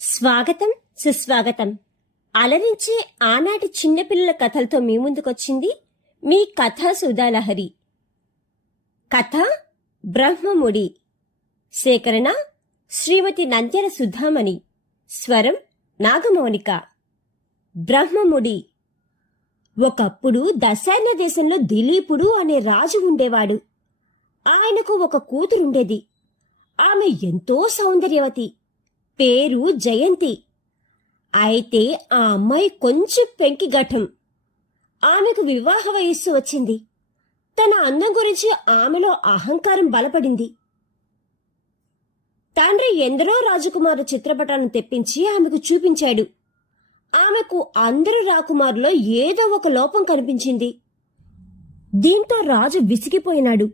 స్వాగతం సుస్వాగతం. అలరించే ఆనాటి చిన్నపిల్లల కథలతో మీ ముందుకొచ్చింది మీ కథా సుధాలహరి కథ బ్రహ్మముడి. సేకరణ శ్రీమతి నంద్యర సుధామణి. స్వరం నాగమౌనిక. బ్రహ్మముడి. ఒకప్పుడు దశాన్య దేశంలో దిలీపుడు అనే రాజు ఉండేవాడు. ఆయనకు ఒక కూతురుండేది. ఆమె ఎంతో సౌందర్యవతి. పేరు జయంతి. అయితే ఆ అమ్మాయి కొంచెం పెంకి ఘటం. ఆమెకు వివాహ వయస్సు వచ్చింది. తన అందం గురించి ఆమెలో అహంకారం బలపడింది. తండ్రి ఎందరో రాజకుమారు చిత్రపటాలను తెప్పించి ఆమెకు చూపించాడు. ఆమెకు అందరు రాకుమారులో ఏదో ఒక లోపం కనిపించింది. దీంతో రాజు విసిగిపోయినాడు.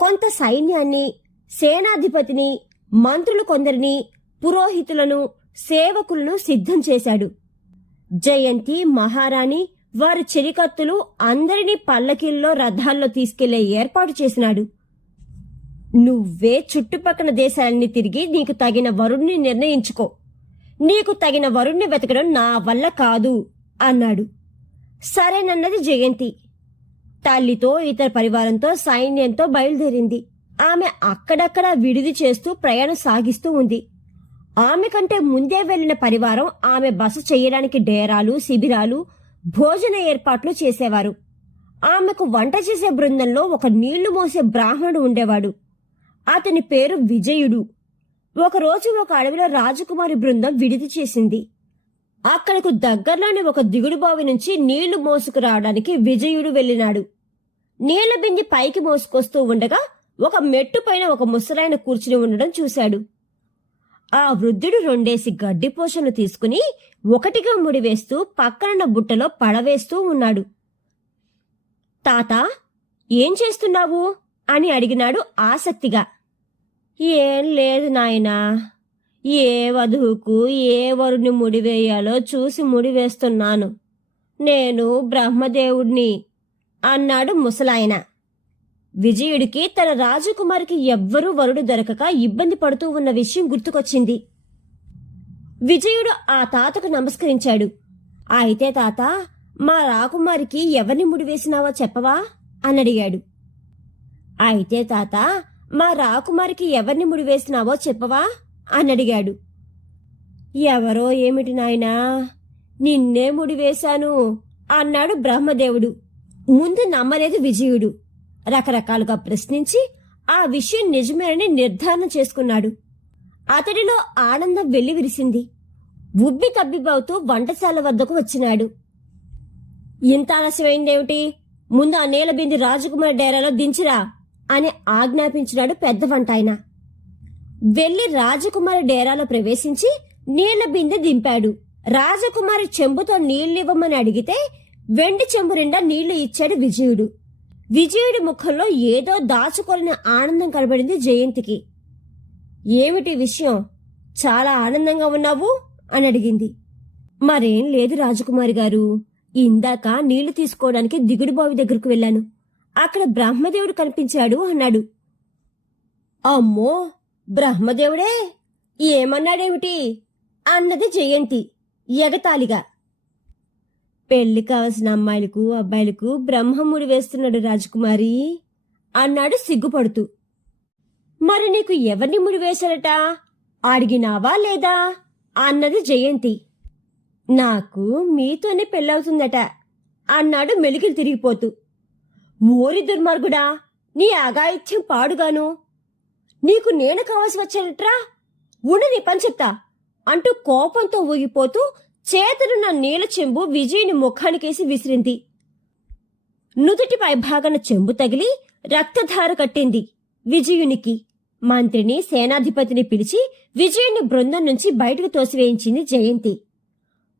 కొంత సైన్యాన్ని సేనాధిపతిని మంత్రులు కొందరిని పురోహితులను సేవకులను సిద్ధం చేశాడు. జయంతి మహారాణి వారి చెరికత్తులు అందరినీ పల్లకీల్లో రథాల్లో తీసుకెళ్ళే ఏర్పాటు చేసినాడు. నువ్వే చుట్టుపక్కల దేశాలన్నీ తిరిగి నీకు తగిన వరుణ్ణి నిర్ణయించుకో. నీకు తగిన వరుణ్ణి వెతకడం నా వల్ల కాదు అన్నాడు. సరేనన్నది జయంతి. తల్లితో ఇతర పరివారంతో సైన్యంతో బయలుదేరింది. ఆమె అక్కడక్కడ విడిది చేస్తూ ప్రయాణం సాగిస్తూ ఉంది. ఆమె కంటే ముందే వెళ్ళిన పరివారం ఆమె బస చేయడానికి డేరాలు శిబిరాలు భోజన ఏర్పాట్లు చేసేవారు. ఆమెకు వంట చేసే బృందంలో ఒక నీళ్ళు మోసే బ్రాహ్మణుడు ఉండేవాడు. అతని పేరు విజయుడు. ఒకరోజు ఒక అడవిలో రాజకుమారి బృందం విడిది చేసింది. అక్కడకు దగ్గరలోని ఒక దిగుడు బావి నుంచి నీళ్ళు మోసుకు రావడానికి విజయుడు వెళ్ళినాడు. నీళ్ళ బింది పైకి మోసుకొస్తూ ఉండగా ఒక మెట్టు పైన ఒక ముసలాయన కూర్చుని ఉండడం చూశాడు. ఆ వృద్ధుడు రెండేసి గడ్డి పోషను తీసుకుని ఒకటిగా ముడివేస్తూ పక్కనున్న బుట్టలో పడవేస్తూ ఉన్నాడు. తాత ఏం చేస్తున్నావు? అని అడిగినాడు ఆసక్తిగా. ఏం లేదు నాయనా ఏ వధువుకు ఏ వరుని ముడివేయాలో చూసి ముడివేస్తున్నాను. నేను బ్రహ్మదేవుడిని అన్నాడు ముసలాయన. విజయుడికి తన రాజకుమారికి ఎవ్వరూ వరుడు దొరకక ఇబ్బంది పడుతూ ఉన్న విషయం గుర్తుకొచ్చింది. విజయుడు ఆ తాతకు నమస్కరించాడు. అయితే తాత మా రాకుమారికి ఎవరిని ముడివేసినావో చెప్పవా? అని అడిగాడు. అయితే తాత మా రాకుమారికి ఎవరిని ముడివేసినావో చెప్పవా? అని అడిగాడు. ఎవరో ఏమిటి నాయనా నిన్నే ముడివేశాను అన్నాడు బ్రహ్మదేవుడు. ముందు నమ్మలేదు విజయుడు. రకరకాలుగా ప్రశ్నించి ఆ విషయం నిజమేనని నిర్ధారణ చేసుకున్నాడు. అతడిలో ఆనందం వెల్లివిరిసింది. ఉబ్బి తబ్బిబావుతూ వంటశాల వద్దకు వచ్చినాడు. ఇంత ఆలస్యమైందేమిటి? ముందు ఆ నేల రాజకుమారి డేరాలో దించిరా అని ఆజ్ఞాపించినాడు పెద్ద వంటాయన. వెళ్ళి రాజకుమారి డేరాలో ప్రవేశించి నీళ్ళ బిందె దింపాడు. రాజకుమారి చెంబుతో నీళ్ళివ్వమని అడిగితే వెండి చెంబు నిండా నీళ్ళు ఇచ్చాడు విజయుడు. విజయుడి ముఖంలో ఏదో దాచుకోలేని ఆనందం కనబడింది జయంతికి. ఏమిటి విషయం? చాలా ఆనందంగా ఉన్నావు? అని అడిగింది. మరేం లేదు రాజకుమారి గారు. ఇందాక నీళ్ళు తీసుకోవడానికి దిగుడు బావి దగ్గరకు వెళ్ళాను. అక్కడ బ్రహ్మదేవుడు కనిపించాడు అన్నాడు. అమ్మో! బ్రహ్మదేవుడే? ఏమన్నాడేమిటి? అన్నది జయంతి ఎగతాళిగా. పెళ్ళి కావలసిన అమ్మాయిలకు అబ్బాయిలకు బ్రహ్మముడి వేస్తున్నాడు రాజకుమారి అన్నాడు సిగ్గుపడుతూ. మరి నీకు ఎవరిని ముడివేశారట అడిగినావా లేదా? అన్నది జయంతి. నాకు మీతోనే పెళ్ళవుతుందట అన్నాడు మెలికలు తిరిగిపోతూ. ఓరి దుర్మార్గుడా నీ అగాయిత్యం పాడుగాను. నీకు నేను కావాల్సి వచ్చానట్రా? ఉండు నీ పని చెప్తా అంటూ కోపంతో ఊగిపోతూ చేతులున్న నీళ్ళ చెంబు విజయుని ముఖానికేసి విసిరింది. నుదుటి పైభాగాన చెంబు తగిలి రక్తధార కట్టింది విజయునికి. మంత్రిని సేనాధిపతిని పిలిచి విజయుని బృందం నుంచి బయటకు తోసివేయించింది జయంతి.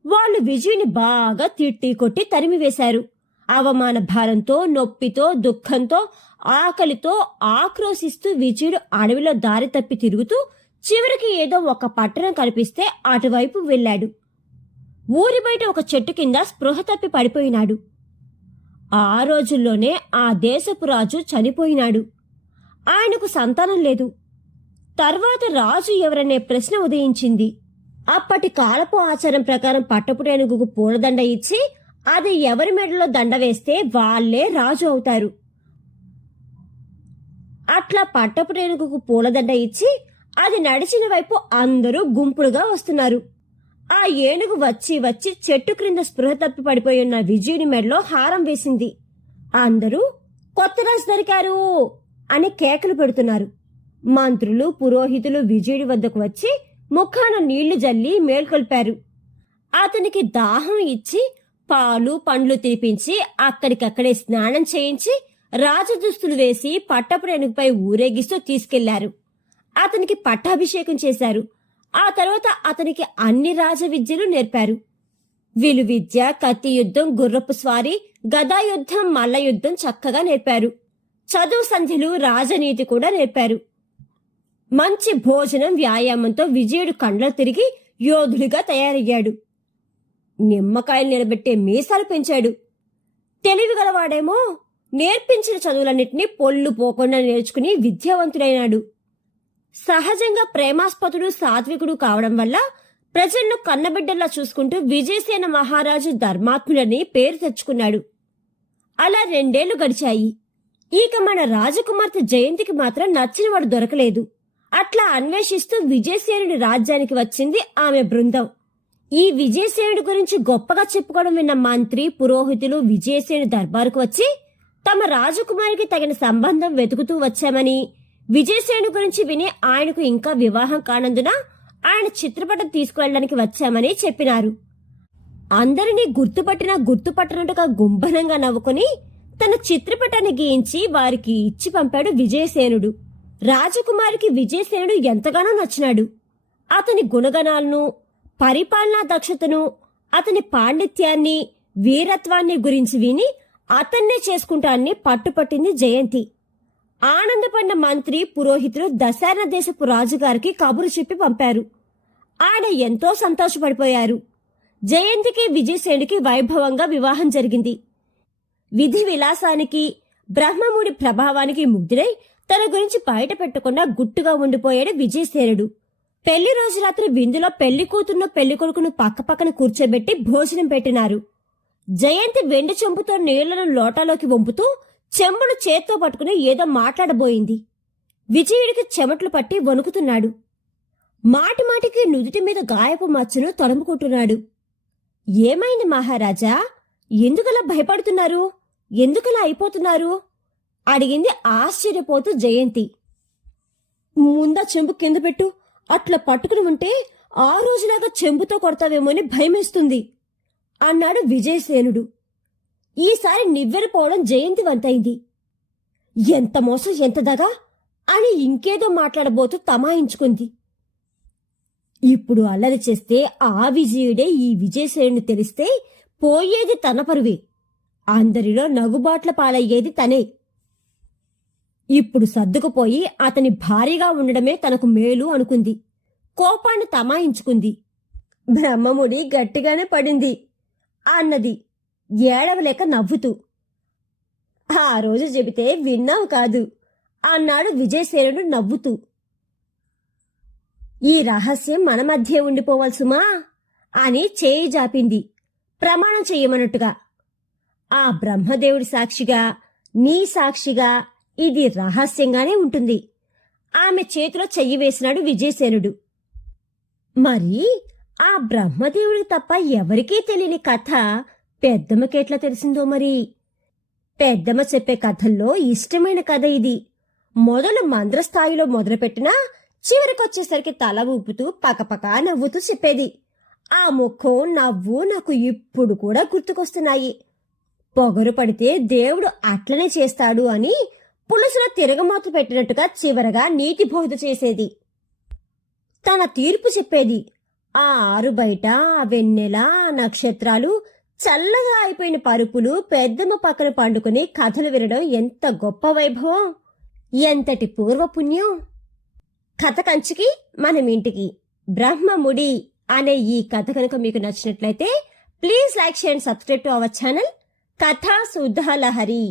వాళ్ళు విజయుని బాగా తిట్టి కొట్టి తరిమివేశారు. అవమాన భారంతో నొప్పితో దుఃఖంతో ఆకలితో ఆక్రోశిస్తూ విజయుడు అడవిలో దారి తప్పి తిరుగుతూ చివరికి ఏదో ఒక పట్టణం కనిపిస్తే అటువైపు వెళ్ళాడు. ఊరి బయట ఒక చెట్టు కింద స్పృహ తప్పి పడిపోయినాడు. ఆ రోజుల్లోనే ఆ దేశపు రాజు చనిపోయినాడు. ఆయనకు సంతానం లేదు. తర్వాత రాజు ఎవరనే ప్రశ్న ఉదయించింది. అప్పటి కాలపు ఆచారం ప్రకారం పట్టపుటేనుగుకు పూలదండ ఇచ్చి అది ఎవరి మెడలో దండ వేస్తే వాళ్ళే రాజు అవుతారు. అట్లా పట్టపుటేనుగుకు పూలదండ ఇచ్చి అది నడిచిన వైపు అందరూ గుంపులుగా వస్తున్నారు. ఆ ఏనుగు వచ్చి వచ్చి చెట్టు క్రింద స్పృహ తప్పి పడిపోయి ఉన్న విజయుని మెడలో హారం వేసింది. అందరూ కొత్త రాజు దొరికారు అని కేకలు పెడుతున్నారు. మంత్రులు పురోహితులు విజయుడి వద్దకు వచ్చి ముఖాన నీళ్ళు జల్లి మేల్కొల్పారు. అతనికి దాహం ఇచ్చి పాలు పండ్లు తినిపించి అక్కడికక్కడే స్నానం చేయించి రాజదుస్తులు వేసి పట్టపురేణుపై ఊరేగిస్తూ తీసుకెళ్ళారు. అతనికి పట్టాభిషేకం చేశారు. ఆ తర్వాత అతనికి అన్ని రాజ విద్యలు నేర్పారు. విలు విద్య కత్తి యుద్ధం గుర్రపు స్వారీ గదా యుద్ధం మల్ల యుద్ధం చక్కగా నేర్పారు. చదువు సంధ్యలు రాజనీతి కూడా నేర్పారు. మంచి భోజనం వ్యాయామంతో విజయుడు కండ్ల తిరిగి యోధుడిగా తయారయ్యాడు. నిమ్మకాయలు నిలబెట్టే మీసాలు పెంచాడు. తెలివిగలవాడేమో నేర్పించిన చదువులన్నింటినీ పొల్లు పోకుండా నేర్చుకుని విద్యావంతుడైనాడు. సహజంగా ప్రేమాస్పదుడు సాత్వికుడు కావడం వల్ల ప్రజలను కన్నబిడ్డల్లా చూసుకుంటూ విజయసేన మహారాజు ధర్మాత్ముడని పేరు తెచ్చుకున్నాడు. అలా రెండేళ్ళు గడిచాయి. ఇక మన రాజకుమార్తె జయంతికి మాత్రం నచ్చినవాడు దొరకలేదు. అట్లా అన్వేషిస్తూ విజయసేనుడి రాజ్యానికి వచ్చింది ఆమె బృందం. ఈ విజయసేనుడి గురించి గొప్పగా చెప్పుకోవడం విన్న మంత్రి పురోహితులు విజయసేను దర్బారుకు వచ్చి తమ రాజకుమారికి తగిన సంబంధం వెతుకుతూ వచ్చామని విజయసేను గురించి విని ఆయనకు ఇంకా వివాహం కానందున ఆయన చిత్రపటం తీసుకువెళ్ళడానికి వచ్చామని చెప్పినారు. అందరినీ గుర్తుపట్టిన గుర్తుపట్టనట్టుగా గుంభనంగా నవ్వుకుని తన చిత్రపటాన్ని గీయించి వారికి ఇచ్చి పంపాడు విజయసేనుడు రాజకుమారికి విజయసేనుడు ఎంతగానో నచ్చినాడు. అతని గుణగణాలను పరిపాలనా దక్షతను అతని పాండిత్యాన్ని వీరత్వాన్ని గురించి విని అతన్నే చేసుకుంటాన్ని పట్టుపట్టింది జయంతి. ఆనందపడిన మంత్రి పురోహితులు దశారణ దేశపు రాజుగారికి కబురు చెప్పి పంపారు. ఆయన ఎంతో సంతోషపడిపోయారు. జయంతికి విజయసేనుడికి వైభవంగా వివాహం జరిగింది. విధి విలాసానికి బ్రహ్మముడి ప్రభావానికి ముగ్ధుడై తన గురించి బయట పెట్టకుండా గుట్టుగా ఉండిపోయాడు విజయసేనుడు. పెళ్ళి రోజు రాత్రి విందులో పెళ్ళి కూతురును పెళ్ళి కొడుకును పక్కపక్కన కూర్చోబెట్టి భోజనం పెట్టినారు. జయంతి వెండి చెంపుతో నీళ్ళను లోటాలోకి వంపుతూ చెంబును చేత్తో పట్టుకుని ఏదో మాట్లాడబోయింది. విజయుడికి చెమట్లు పట్టి వణుకుతున్నాడు. మాటి మాటికి నుదుటి మీద గాయపు మచ్చను తడుముకుంటున్నాడు ఏమైంది మహారాజా? ఎందుకలా భయపడుతున్నారు? ఎందుకలా అయిపోతున్నారు? అడిగింది ఆశ్చర్యపోతూ జయంతి. ముందా చెంబు కింద పెట్టు. అట్లా పట్టుకుని ఉంటే ఆ రోజులాగా చెంబుతో కొడతావేమో అని భయమేస్తుంది అన్నాడు విజయసేనుడు. ఈసారి నివ్వెరపోవడం జయంతి వంతైంది ఎంత మోసం ఎంత దగా అని ఇంకేదో మాట్లాడబోతూ తమాయించుకుంది. ఇప్పుడు అల్లరి చేస్తే ఆ విజయుడే ఈ విజయసేనుని తెలిస్తే పోయేది తన పరువే. అందరిలో నగుబాట్ల పాలయ్యేది తనే. ఇప్పుడు సర్దుకుపోయి అతని భారీగా ఉండడమే తనకు మేలు అనుకుంది. కోపాన్ని తమాయించుకుంది. బ్రహ్మముడి గట్టిగానే పడింది. అన్నది ఏడవలేక నవ్వుతూ ఆ రోజు చెబితే విన్నావు కాదు అన్నాడు విజయసేనుడు నవ్వుతూ. ఈ రహస్యం మన మధ్య ఉండిపోవాలి సుమా అని చేయి జాపింది. ప్రమాణం చెయ్యమన్నట్టుగా. ఆ బ్రహ్మదేవుడి సాక్షిగా నీ సాక్షిగా ఇది రహస్యంగానే ఉంటుంది ఆమె చేతిలో చెయ్యి వేసినాడు విజయసేనుడు. మరి ఆ బ్రహ్మదేవుడికి తప్ప ఎవరికీ తెలియని కథ పెద్దమ్మకెట్లా తెలిసిందో మరి? పెద్దమ్మ చెప్పే కథల్లో ఇష్టమైన కథ ఇది. మొదలు మంద్రస్థాయిలో మొదలుపెట్టినా చివరికొచ్చేసరికి తల ఊపుతూ పకపక నవ్వుతూ చెప్పేది. ఆ ముఖం నవ్వు నాకు ఇప్పుడు కూడా గుర్తుకొస్తున్నాయి. పొగరు పడితే దేవుడు అట్లనే చేస్తాడు అని పులుసులో తిరగమోత పెట్టినట్టుగా చివరగా నీతి బోధ చేసేది. తన తీర్పు చెప్పేది. ఆ ఆరు బయట ఆ వెన్నెల నక్షత్రాలు చల్లగా అయిపోయిన పరుపులు పెద్దమ్మ పక్కన పండుకుని కథలు వినడం ఎంత గొప్ప వైభవం! ఎంతటి పూర్వపుణ్యం! కథ కంచికి మనం ఇంటికి. బ్రహ్మముడి అనే ఈ కథ కనుక మీకు నచ్చినట్లయితే please like share and subscribe to our channel Katha Sudhalahari